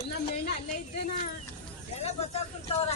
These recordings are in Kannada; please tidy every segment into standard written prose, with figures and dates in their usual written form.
ಎಲ್ಲ ಮೇಣ ಅಲ್ಲೇ ಇದ್ದೇನಾ ಎಲ್ಲ ಗೊತ್ತಾಗ್ತಿರ್ತಾವ್ರ.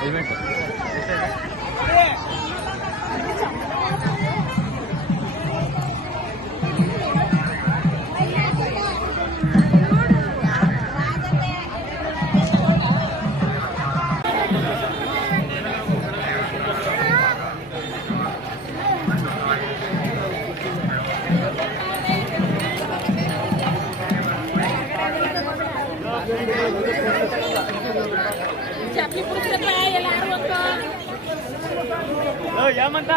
ಹೆಲ್ಮೆಟ್ ಯಾಮಂತ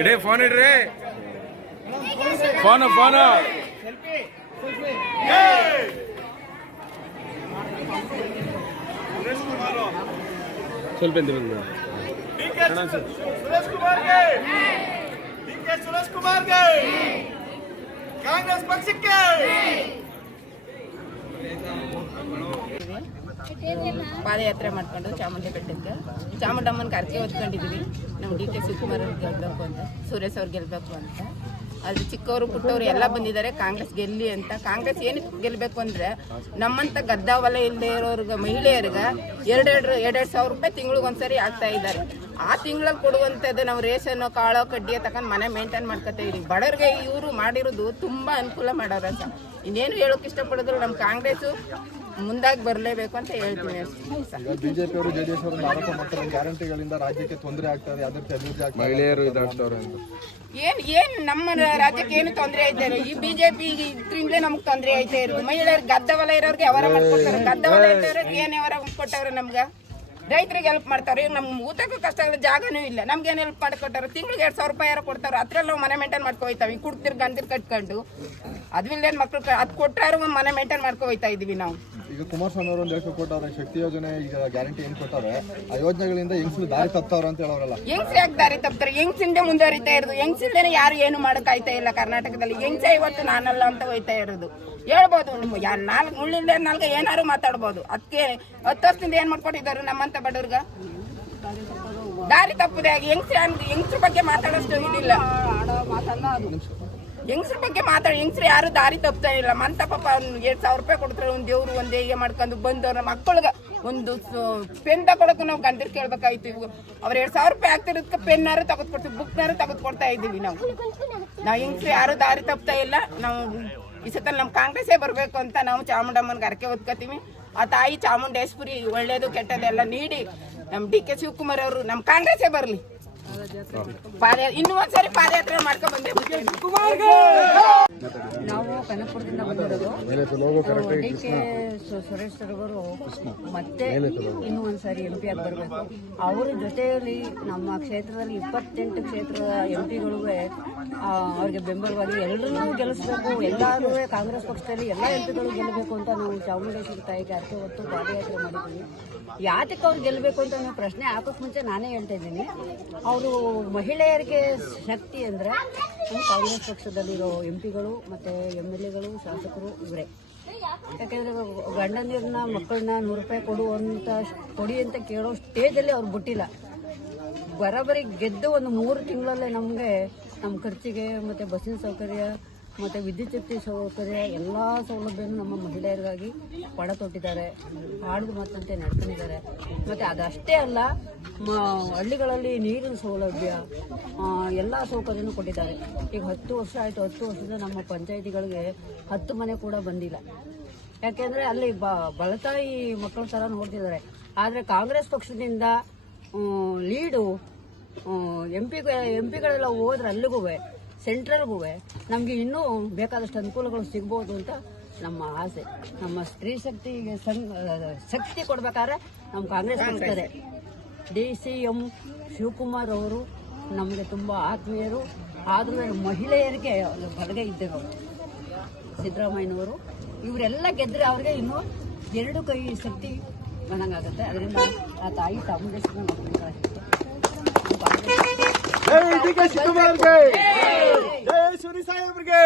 ಇಡೇ ಫೋನ್ ಇಡ್ರಿ ಫೋನ್ ಸ್ವಲ್ಪ ಸುರೇಶ್ ಕುಮಾರ್ಗೆ ಕಾಂಗ್ರೆಸ್ ಪಕ್ಷಕ್ಕೆ ಪಾದಯಾತ್ರೆ ಮಾಡ್ಕೊಂಡು ಚಾಮುಂಡಿ ಬೆಟ್ಟಕ್ಕೆ ಚಾಮುಂಡಮ್ಮನ ಕರ್ಕೆ ಹೊತ್ಕೊಂಡಿದ್ದೀವಿ. ನಮ್ಮ DK ಶಿವಕುಮಾರ್ ಅವ್ರು ಗೆಲ್ಲಬೇಕು ಅಂತ, ಸುರೇಶ್ ಅವ್ರು ಗೆಲ್ಲಬೇಕು ಅಂತ. ಅಲ್ಲಿ ಚಿಕ್ಕವರು ಪುಟ್ಟವರು ಎಲ್ಲ ಬಂದಿದ್ದಾರೆ ಕಾಂಗ್ರೆಸ್ ಗೆಲ್ಲಿ ಅಂತ. ಕಾಂಗ್ರೆಸ್ ಏನಕ್ಕೆ ಗೆಲ್ಲಬೇಕು ಅಂದರೆ ನಮ್ಮಂಥ ಗದ್ದಾ ಹೊಲ ಇಲ್ಲದೆ ಇರೋರ್ಗೆ ಮಹಿಳೆಯರಿಗೆ ಎರಡು ಸಾವಿರ ರೂಪಾಯಿ ತಿಂಗಳಿಗೆ ಒಂದ್ಸರಿ ಆಗ್ತಾ ಇದ್ದಾರೆ. ಆ ತಿಂಗಳಲ್ಲಿ ಕೊಡುವಂಥದ್ದು ನಾವು ರೇಷನ್ನು ಕಾಳು ಕಡ್ಡಿಯ ತಗೊಂಡು ಮನೆ ಮೇಂಟೈನ್ ಮಾಡ್ಕೊತಾ ಇದೀವಿ. ಬಡವ್ರಿಗೆ ಇವರು ಮಾಡಿರೋದು ತುಂಬ ಅನುಕೂಲ ಮಾಡೋರ ಅಂತ. ಇನ್ನೇನು ಹೇಳೋಕೆ ಇಷ್ಟಪಡೋದ್ರು ನಮ್ಮ ಕಾಂಗ್ರೆಸ್ಸು ಮುಂದಾಗಿ ಬರಲೇಬೇಕು ಅಂತ ಹೇಳ್ತೀನಿ. ಬಿಜೆಪಿ ಅವರು JDS ಅವರು ಆರೋಪ ಮಾಡ್ತಾರೆ ಗ್ಯಾರಂಟಿಗಳಿಂದ ರಾಜ್ಯಕ್ಕೆ ತೊಂದರೆ ಆಗ್ತದೆ, ಅದಕ್ಕೆ ಮಹಿಳೆಯರು ಏನ್ ನಮ್ಮ ರಾಜ್ಯಕ್ಕೆ ಏನು ತೊಂದರೆ ಐತೆ? ಈ ಬಿಜೆಪಿ ಇದ್ರಿಂದಲೇ ನಮ್ಗೆ ತೊಂದರೆ ಐತೆ ಇರೋದು. ಮಹಿಳೆಯರಿಗೆ ಗದ್ದ ಹೊಲ ಇರೋರಿಗೆ ಅವರ ಮಾಡ್ಕೊಡ್ತಾರೆ, ಗದ್ದ ಹೊಲ ಇರೋರಿಗೆ ಏನ್ ಅವರ ಕೊಟ್ಟವ್ರೆ ನಮ್ಗೆ. ರೈತರಿಗೆ ಹೆಲ್ಪ್ ಮಾಡ್ತಾರೆ. ಈಗ ನಮ್ಮ ಊಟಕ್ಕೂ ಕಷ್ಟಗಳ ಜಾಗನೂ ಇಲ್ಲ, ನಮ್ಗೇನು ಹೆಲ್ಪ್ ಮಾಡಿಕೊಟ್ಟಾರೆ? ತಿಂಗಳಿಗೆ 2,000 ರೂಪಾಯಿ ಯಾರು ಕೊಡ್ತಾರೆ? ಅದ್ರಲ್ಲಿ ನಾವು ಮನೆ ಮೇಂಟೈನ್ ಮಾಡ್ಕೊ ಹೋಯ್ತಾವೆ. ಕುಡ್ತಿರ್ ಗಂದಿರ್ ಕಟ್ಕೊಂಡು ಅದ್ವಿಲ್ಲೇನು ಮಕ್ಳು ಅದು ಕೊಟ್ಟಾರು ಮನೆ ಮೇಂಟೈನ್ ಮಾಡ್ಕೊ ಹೋಯ್ತಾ ಇದೀವಿ ನಾವು. ಈಗ ಕುಮಾರಸ್ವಾಮಿ ಅವರು ಒಂದು ಕೊಟ್ಟಾರೆ, ಶಕ್ತಿ ಯೋಜನೆ ಈಗ ಗ್ಯಾರಂಟಿ ಏನು ಕೊಟ್ಟಾರೆ, ಆ ಯೋಜನೆಗಳಿಂದ ಹೆಂಗ್ಸ್ರು ದಾರಿ ತಪ್ತಾವ್ರ ಅಂತ ಹೇಳೋರಲ್ಲ. ಹೆಂಗ್ಸ್ ಯಾಕೆ ದಾರಿ ತಪ್ತಾರೆ? ಹೆಂಗ್ಸಿಂದೆ ಮುಂದುವರಿತಾ ಇರೋದು. ಹೆಂಗ್ಸಿಂದೇನೆ ಯಾರು ಏನು ಮಾಡಕ್ಕಾಯ್ತಾ ಇಲ್ಲ ಕರ್ನಾಟಕದಲ್ಲಿ. ಹೆಂಗ್ಸೆ ಇವತ್ತು ನಾನಲ್ಲ ಅಂತ ಹೋಯ್ತಾ ಇರೋದು. ಹೇಳ್ಬೋದು ನಿಮ್ಗೆ ಉಳ್ಳಿಲ್ದೇ ನಾಲ್ಕು ಏನಾರು ಮಾತಾಡ್ಬೋದು. ಅದಕ್ಕೆ 10 ವರ್ಷದಿಂದ ಏನ್ ಮಾಡ್ಕೊಟ್ಟಿದ್ದಾರೆ ನಮ್ಮಂತ ಬಡವ್ರಿಗೆ? ದಾರಿ ತಪ್ಪದೆ ಆಗಿ ಹೆಂಗ್ಸ್ರ ಬಗ್ಗೆ ಮಾತಾಡೋಷ್ಟು ಇದಿಲ್ಲ. ಹೆಂಗ್ಸ್ರ ಬಗ್ಗೆ ಹೆಂಗ್ಸ್ರು ಯಾರು ದಾರಿ ತಪ್ತಾ ಇಲ್ಲ. ಮಂತ ಪಾಪ 2,000 ರೂಪಾಯಿ ಕೊಡ್ತಾರೆ. ಒಂದು ದೇವ್ರು ಒಂದೇ ಹೀಗೆ ಮಾಡ್ಕೊಂಡು ಬಂದವ್ರ ಮಕ್ಕಳಿಗೆ ಒಂದು ಪೆನ್ ತಗೊಳಕ್ಕೂ ನಾವು ಗಂಡರ್ ಕೇಳ್ಬೇಕಾಯ್ತು. ಅವ್ರು 2,000 ರೂಪಾಯಿ ಆಗ್ತಿರೋದಕ್ಕೆ ಪೆನ್ನಾರು ತೆಗೆದುಕೊಡ್ತೀವಿ, ಬುಕ್ನಾರು ತೆಗೆದುಕೊಡ್ತಾ ಇದ್ದೀವಿ. ನಾವು ಹೆಂಗ್ಸ್ರು ಯಾರು ದಾರಿ ತಪ್ತಾ ಇಲ್ಲ. ನಾವು ಈ ಸತ ನಮ್ಮ ಕಾಂಗ್ರೆಸ್ಸೇ ಬರಬೇಕು ಅಂತ ನಾವು ಚಾಮುಂಡಮ್ಮನಿಗೆ ಹರಕೆ ಹೊತ್ಕೋತೀವಿ. ಆ ತಾಯಿ ಚಾಮುಂಡೇಶ್ವರಿ ಒಳ್ಳೇದು ಕೆಟ್ಟದೆಲ್ಲ ನೀಡಿ ನಮ್ಮ DK ಶಿವಕುಮಾರ್ ಅವರು ನಮ್ಮ ಕಾಂಗ್ರೆಸ್ಸೇ ಬರಲಿ. ಇನ್ನೂ ಒಂದ್ಸರಿ ಪಾದಯಾತ್ರೆ ಮಾಡ್ಕೊಂಡು ಬಂದೆ. ನಾವು ಕನಕಪುರದಿಂದ ಬಂದಿರೋದು. DK ಸುರೇಶ್ ಅವರು ಮತ್ತೆ ಇನ್ನೂ ಒಂದ್ಸರಿ MP ಆಗಿ ಬರಬೇಕು. ಅವರ ಜೊತೆಯಲ್ಲಿ ನಮ್ಮ ಕ್ಷೇತ್ರದಲ್ಲಿ 28 ಕ್ಷೇತ್ರದ MPಗಳು ಅವ್ರಿಗೆ ಬೆಂಬಲವಾಗಿ ಎಲ್ಲರೂ ಗೆಲ್ಲಿಸಬೇಕು. ಎಲ್ಲರೂ ಕಾಂಗ್ರೆಸ್ ಪಕ್ಷದಲ್ಲಿ ಎಲ್ಲ MPಗಳು ಗೆಲ್ಲಬೇಕು ಅಂತ ನಾವು ಚಾಮುಂಡೇಶ್ವರಿ ತಾಯಿಗೆ ಹರಕೆ ಹೊತ್ತು ಪಾದಯಾತ್ರೆ ಮಾಡಿದ್ದೀವಿ. ಯಾತಕ್ಕೆ ಅವ್ರು ಗೆಲ್ಲಬೇಕು ಅಂತ ಅನ್ನೋ ಪ್ರಶ್ನೆ ಹಾಕೋಕ್ ಮುಂಚೆ ನಾನೇ ಹೇಳ್ತಾ ಇದ್ದೀನಿ. ಅವರು ಮಹಿಳೆಯರಿಗೆ ಶಕ್ತಿ ಅಂದ್ರೆ ನಮ್ಮ ಕಾಂಗ್ರೆಸ್ ಪಕ್ಷದಲ್ಲಿರೋ MP ಗಳು ಮತ್ತೆ MLA ಗಳು ಶಾಸಕರು ಇವರೇ. ಯಾಕೆಂದ್ರೆ ಗಂಡಂದಿರನ್ನ ಮಕ್ಕಳನ್ನ 100 ರೂಪಾಯಿ ಕೊಡಿ ಅಂತ ಕೇಳೋ ಸ್ಟೇಜಲ್ಲಿ ಅವ್ರು ಬಿಟ್ಟಿಲ್ಲ. ಬರೋಬ್ಬರಿ ಗೆದ್ದು ಒಂದು 3 ತಿಂಗಳಲ್ಲೇ ನಮಗೆ ನಮ್ಮ ಖರ್ಚಿಗೆ ಮತ್ತೆ ಬಸ್ಸಿನ ಸೌಕರ್ಯ ಮತ್ತೆ ವಿದ್ಯುತ್ ಶಕ್ತಿ ಸೌಕರ್ಯ ಎಲ್ಲ ಸೌಲಭ್ಯನೂ ನಮ್ಮ ಮಹಿಳೆಯರಿಗಾಗಿ ತೊಟ್ಟಿದ್ದಾರೆ. ಹಾಡಿದ ಮಾತಂತೆ ನಡ್ಕೊಂಡಿದ್ದಾರೆ. ಮತ್ತೆ ಅದಷ್ಟೇ ಅಲ್ಲ, ಹಳ್ಳಿಗಳಲ್ಲಿ ನೀರಿನ ಸೌಲಭ್ಯ ಎಲ್ಲ ಸೌಕರ್ಯನೂ ಕೊಟ್ಟಿದ್ದಾರೆ. ಈಗ 10 ವರ್ಷ ಆಯಿತು. 10 ವರ್ಷದಿಂದ ನಮ್ಮ ಪಂಚಾಯಿತಿಗಳಿಗೆ 10 ಮನೆ ಕೂಡ ಬಂದಿಲ್ಲ. ಯಾಕೆಂದ್ರೆ ಅಲ್ಲಿ ಬಳತಾಯಿ ಮಕ್ಕಳ ಥರ ನೋಡ್ತಿದ್ದಾರೆ. ಆದರೆ ಕಾಂಗ್ರೆಸ್ ಪಕ್ಷದಿಂದ ಲೀಡು MP ಗಳೆಲ್ಲ ಹೋದ್ರೆ ಅಲ್ಲಿಗೂ ಸೆಂಟ್ರಲ್ಗೂ ನಮಗೆ ಇನ್ನೂ ಬೇಕಾದಷ್ಟು ಅನುಕೂಲಗಳು ಸಿಗ್ಬೋದು ಅಂತ ನಮ್ಮ ಆಸೆ. ನಮ್ಮ ಸ್ತ್ರೀ ಶಕ್ತಿಗೆ ಶಕ್ತಿ ಕೊಡ್ಬೇಕಾದ್ರೆ ನಮ್ಮ ಕಾಂಗ್ರೆಸ್ ಪಕ್ಷದಲ್ಲೇ DCM ಶಿವಕುಮಾರ್ ಅವರು ನಮಗೆ ತುಂಬ ಆತ್ಮೀಯರು. ಆದ್ರೂ ಮಹಿಳೆಯರಿಗೆ ಬಲಗೈ ಇದ್ದರು ಸಿದ್ದರಾಮಯ್ಯನವರು. ಇವರೆಲ್ಲ ಗೆದ್ರೆ ಅವ್ರಿಗೆ ಇನ್ನೂ 2 ಕೈ ಶಕ್ತಿ ಬಂದಂಗಾಗುತ್ತೆ. ಅದರಿಂದ ಆ ತಾಯಿ ಚಾಮುಂಡೇಶ್ವರಿ ಜೈ ಡಿ ಕೆ ಶಿವಕುಮಾರ್ ಜೈ, ಜೈ ಶಿವರಿ ಸಾಹೇಬ್ರಿಗೆ.